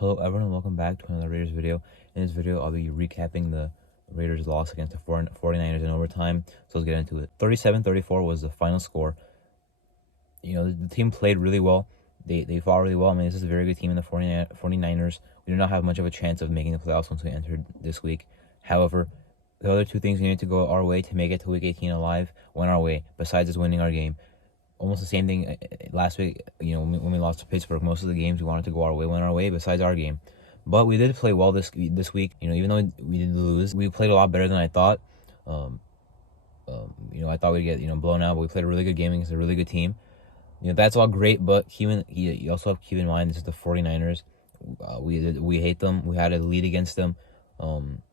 Hello everyone and welcome back to another Raiders video. In this video, I'll be recapping the Raiders' loss against the 49ers in overtime. So let's get into it. 37-34 was the final score. You know, the team played really well. They fought really well. I mean, this is a very good team in the 49ers. We do not have much of a chance of making the playoffs once we entered this week. However, the other two things we need to go our way to make it to week 18 alive went our way, besides us winning our game. Almost the same thing last week, you know, when we lost to Pittsburgh. Most of the games we wanted to go our way went our way, besides our game. But we did play well this week. You know, even though we did lose, we played a lot better than I thought. You know, I thought we'd get blown out, but we played a really good game against a really good team. You know, that's all great, but you also have to keep in mind this is the 49ers. We hate them. We had a lead against them.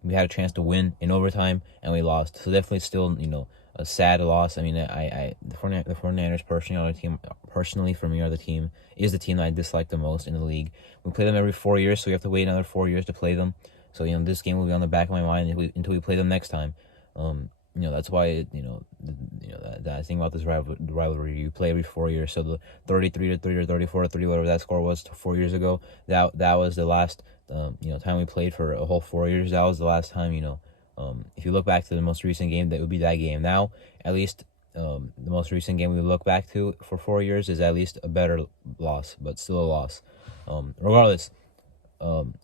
We had a chance to win in overtime, and we lost. So definitely still, a sad loss. I mean, the 49ers personally for me is the team that I dislike the most in the league. We play them every 4 years, so we have to wait another 4 years to play them. So this game will be on the back of my mind until we play them next time. That's why that thing about this rivalry, you play every 4 years. So the 33-3 or 34-3, whatever that score was 4 years ago, that was the last time we played for a whole 4 years. That was the last time. If you look back to the most recent game, that would be that game. Now, at least the most recent game we look back to for 4 years is at least a better loss, but still a loss. Regardless,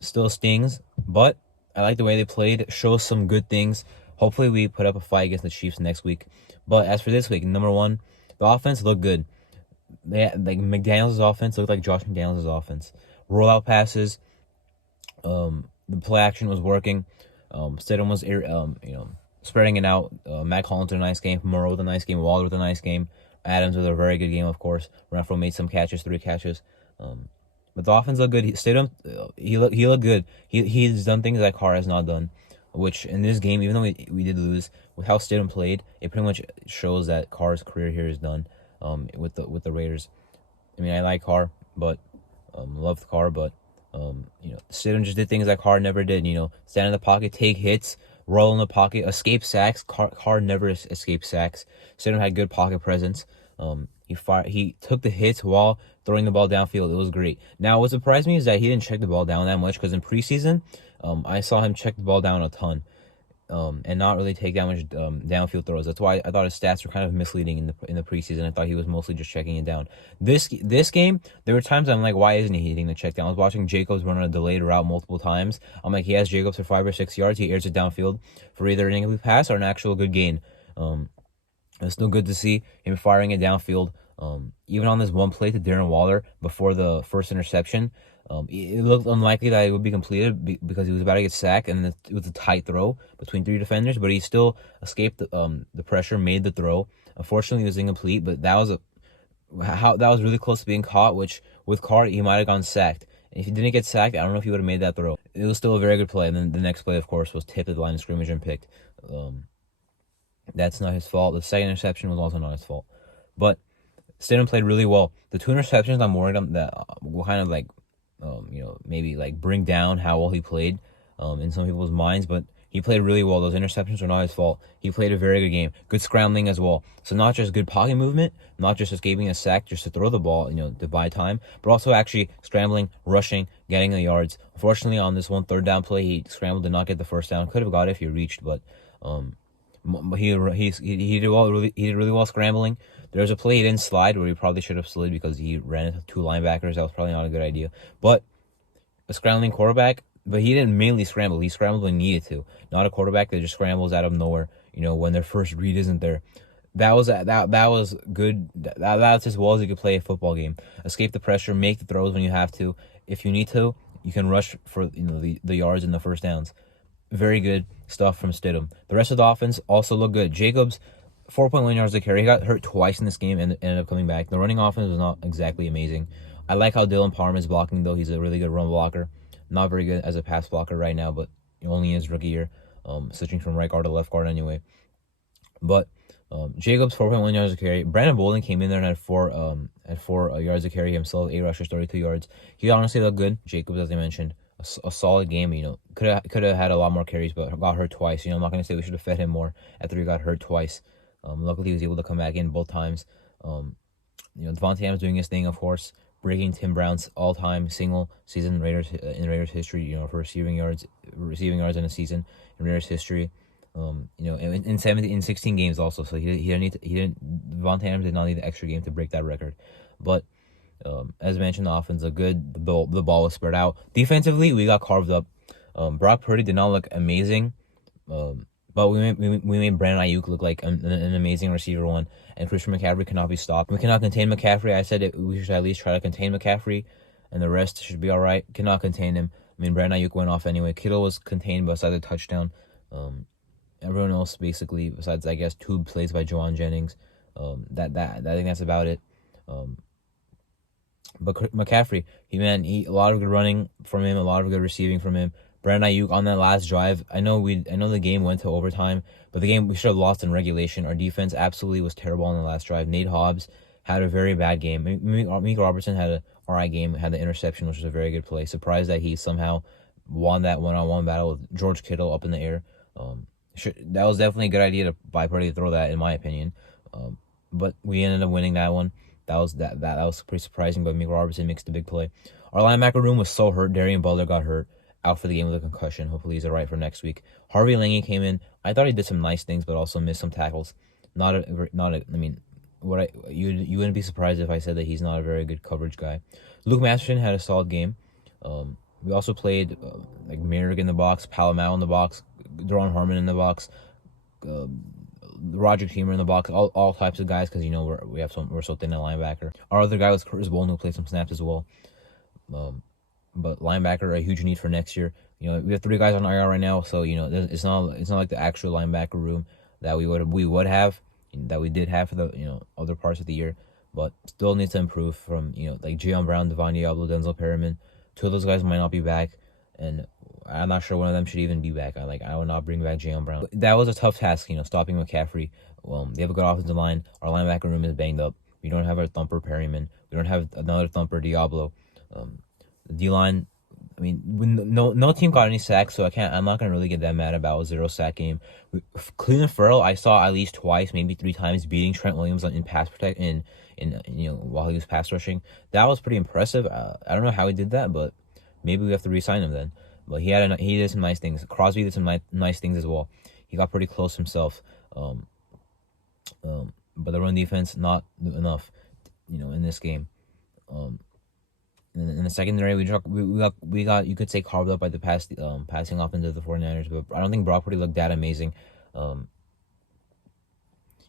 still stings, but I like the way they played. Shows some good things. Hopefully we put up a fight against the Chiefs next week. But as for this week, number one, the offense looked good. McDaniels' offense looked like Josh McDaniels' offense. Rollout passes, the play action was working. Stidham was spreading it out. Matt Collins with a nice game. Moreau with a nice game. Waller with a nice game. Adams with a very good game, of course. Renfrow made some catches, 3 catches. But the offense looked good. Stidham, he looked good. He's done things that Carr has not done. Which in this game, even though we did lose, with how Stidham played, it pretty much shows that Carr's career here is done. With the Raiders. I mean, I like Carr, but love Carr, but Stidham just did things that Carr never did. Stand in the pocket, take hits, roll in the pocket, escape sacks. Carr never escaped sacks. Stidham had good pocket presence. He took the hits while throwing the ball downfield. It was great. Now, what surprised me is that he didn't check the ball down that much, because in preseason, I saw him check the ball down a ton, and not really take that much downfield throws. That's why I thought his stats were kind of misleading in the preseason. I thought he was mostly just checking it down. This game, there were times I'm like, why isn't he hitting the check down? I was watching Jacobs run a delayed route multiple times. I'm like, he has Jacobs for 5 or 6 yards. He airs it downfield for either an incomplete pass or an actual good gain. It's still good to see him firing it downfield. Even on this one play to Darren Waller before the first interception, it looked unlikely that it would be completed because he was about to get sacked, and it was a tight throw between 3 defenders, but he still escaped the pressure, made the throw. Unfortunately, it was incomplete, but that was really close to being caught, which with Carr, he might have gone sacked. And if he didn't get sacked, I don't know if he would have made that throw. It was still a very good play, and then the next play, of course, was tipped at the line of scrimmage and picked. That's not his fault. The second interception was also not his fault. But Stidham played really well. The 2 interceptions, I'm worried that will kind of maybe bring down how well he played in some people's minds, but he played really well. Those interceptions are not his fault. He played a very good game. Good scrambling as well. So not just good pocket movement, not just escaping a sack just to throw the ball, to buy time, but also actually scrambling, rushing, getting the yards. Unfortunately, on this one 3rd down play, he scrambled, did not get the first down. Could have got it if he reached, but he did really well scrambling. There was a play he didn't slide where he probably should have slid because he ran into 2 linebackers. That was probably not a good idea. But a scrambling quarterback, but he didn't mainly scramble. He scrambled when needed to. Not a quarterback that just scrambles out of nowhere, when their first read isn't there. That was good. That's as well as you could play a football game. Escape the pressure, make the throws when you have to. If you need to, you can rush for the yards and the first downs. Very good stuff from Stidham. The rest of the offense also looked good. Jacobs, 4.1 yards a carry. He got hurt twice in this game and ended up coming back. The running offense was not exactly amazing. I like how Dylan Parham is blocking, though. He's a really good run blocker. Not very good as a pass blocker right now, but only in his rookie year. Switching from right guard to left guard anyway. But Jacobs, 4.1 yards a carry. Brandon Bolden came in there and had 4 yards a carry himself. 8 rushes, 32 yards. He honestly looked good. Jacobs, as I mentioned, a solid game. Could have had a lot more carries, but got hurt twice. I'm not gonna say we should have fed him more after he got hurt twice. Luckily, he was able to come back in both times. Devontae Adams doing his thing, of course. breaking Tim Brown's all-time single season Raiders in Raiders history. For receiving yards in a season in Raiders history. In 16 games also. So Devontae Adams did not need the extra game to break that record, but. As mentioned, the offense looked good. The ball was spread out. Defensively, we got carved up. Brock Purdy did not look amazing, but we made Brandon Ayuk look like an amazing receiver one. And Christian McCaffrey cannot be stopped. We cannot contain McCaffrey. I said we should at least try to contain McCaffrey, and the rest should be all right. Cannot contain him. I mean, Brandon Ayuk went off anyway. Kittle was contained besides the touchdown. Everyone else basically, besides I guess 2 plays by Juwan Jennings. I think that's about it. But McCaffrey, he a lot of good running from him, a lot of good receiving from him. Brandon Ayuk on that last drive. I know the game went to overtime, but the game we should have lost in regulation. Our defense absolutely was terrible on the last drive. Nate Hobbs had a very bad game. Meek Robertson had a alright game, had the interception, which was a very good play. Surprised that he somehow won that one-on-one battle with George Kittle up in the air. That was definitely a good idea by Purdy to throw that, in my opinion. But we ended up winning that one. That was pretty surprising, but Meek Robertson makes the big play. Our linebacker room was so hurt. Darian Butler got hurt, out for the game with a concussion. Hopefully he's all right for next week. Harvey Lange came in. I thought he did some nice things, but also missed some tackles. You wouldn't be surprised if I said that he's not a very good coverage guy. Luke Masterson had a solid game. We also played like Merrick in the box, Palomau in the box, Daron Harmon in the box, Roger Teamer in the box, all types of guys, because we're so thin at linebacker. Our other guy was Curtis Bolden, who played some snaps as well. But linebacker, a huge need for next year. We have 3 guys on IR right now, so it's not like the actual linebacker room that we would have, that we did have for the other parts of the year, but still needs to improve from like Jayon Brown, Devon Diablo, Denzel Perryman. 2 of those guys might not be back, and I'm not sure one of them should even be back. I would not bring back Jayon Brown. That was a tough task, stopping McCaffrey. They have a good offensive line. Our linebacker room is banged up. We don't have our thumper Perryman. We don't have another thumper Diablo. The D-line, I mean, no team got any sacks, so I'm not gonna really get that mad about a 0 sack game. Cleveland Ferrell, I saw at least twice, maybe 3 times, beating Trent Williams in pass protect while he was pass rushing. That was pretty impressive. I don't know how he did that, but maybe we have to re-sign him then. But he did some nice things. Crosby did some nice things as well. He got pretty close himself. But the run defense not enough, in this game. In the secondary, we got you could say carved up by the passing offense of the 49ers, but I don't think Brock Purdy looked that amazing.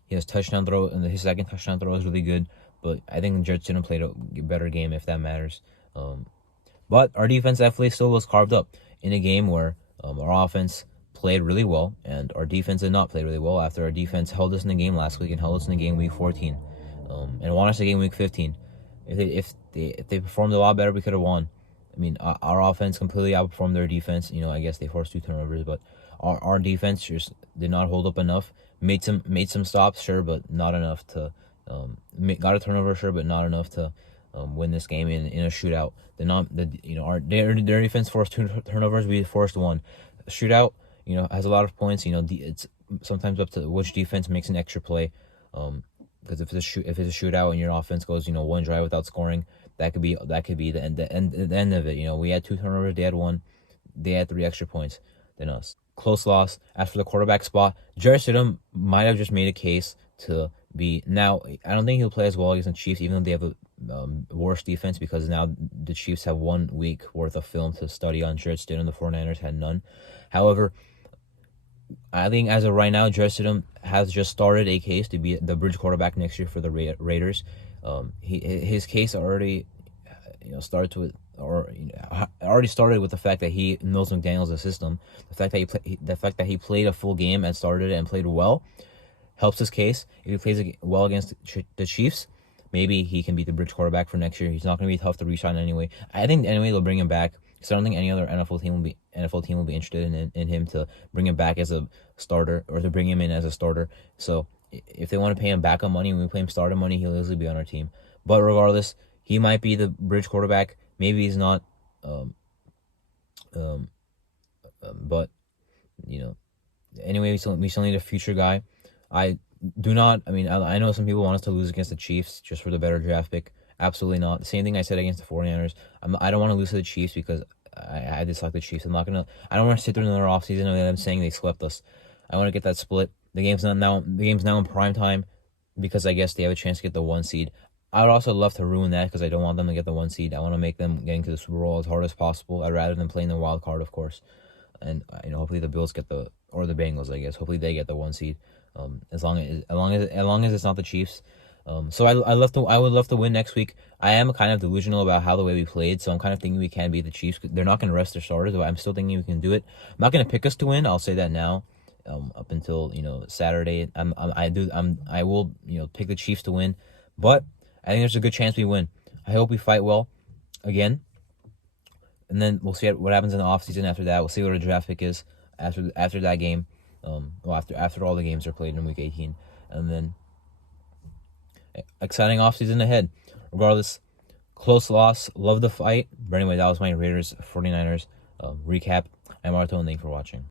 His touchdown throw and his second touchdown throw was really good, but I think Jarrett Stidham played a better game, if that matters. But our defense definitely still was carved up in a game where our offense played really well and our defense did not play really well. After our defense held us in the game last week and held us in the game week 14, and won us the game week 15. If they performed a lot better, we could have won. I mean, our offense completely outperformed their defense. I guess they forced 2 turnovers, but our defense just did not hold up enough. Made some stops, sure, but not enough to got a turnover, sure, but not enough to win this game in a shootout. Their defense forced 2 turnovers. We forced 1. A shootout, has a lot of points. It's sometimes up to which defense makes an extra play. Because if it's a shootout and your offense goes 1 drive without scoring, that could be the end of it. We had 2 turnovers, they had 1. They had 3 extra points than us. Close loss. As for the quarterback spot, Jarrett Stidham might have just made a case to be. Now, I don't think he'll play as well against the Chiefs, even though they have a worse defense, because now the Chiefs have 1 week worth of film to study on Jarrett Stidham. The 49ers had none. However, I think as of right now, Jarrett Stidham has just started a case to be the bridge quarterback next year for the Raiders. His case already started with the fact that he knows McDaniel's system. The fact that he played a full game and started it and played well helps his case. If he plays well against the Chiefs, maybe he can be the bridge quarterback for next year. He's not going to be tough to re-sign anyway. I think anyway they'll bring him back. So I don't think any other NFL team will be interested in him to bring him back as a starter or to bring him in as a starter. So if they want to pay him backup money and we pay him starter money, he'll easily be on our team. But regardless, he might be the bridge quarterback. Maybe he's not. But anyway, we still need a future guy. I know some people want us to lose against the Chiefs just for the better draft pick. Absolutely not. The same thing I said against the 49ers. I don't want to lose to the Chiefs because I dislike the Chiefs. I don't want to sit through another offseason of them saying they swept us. I want to get that split. The game's now in prime time because I guess they have a chance to get the 1 seed. I would also love to ruin that because I don't want them to get the 1 seed. I want to make them getting to the Super Bowl as hard as possible. I'd rather than playing the wild card, of course. And hopefully the Bills get the Bengals. I guess hopefully they get the 1 seed. As long as it's not the Chiefs. So I would love to win next week. I am kind of delusional about how the way we played, so I'm kind of thinking we can beat the Chiefs. They're not going to rest their starters, but I'm still thinking we can do it. I'm not going to pick us to win. I'll say that now. Up until Saturday, I will pick the Chiefs to win, but I think there's a good chance we win. I hope we fight well again, and then we'll see what happens in the offseason after that. We'll see what our draft pick is after that game. After all the games are played in week 18, and then exciting offseason ahead. Regardless, close loss, love the fight. But anyway, that was my Raiders 49ers recap. I'm Arto, and thank you for watching.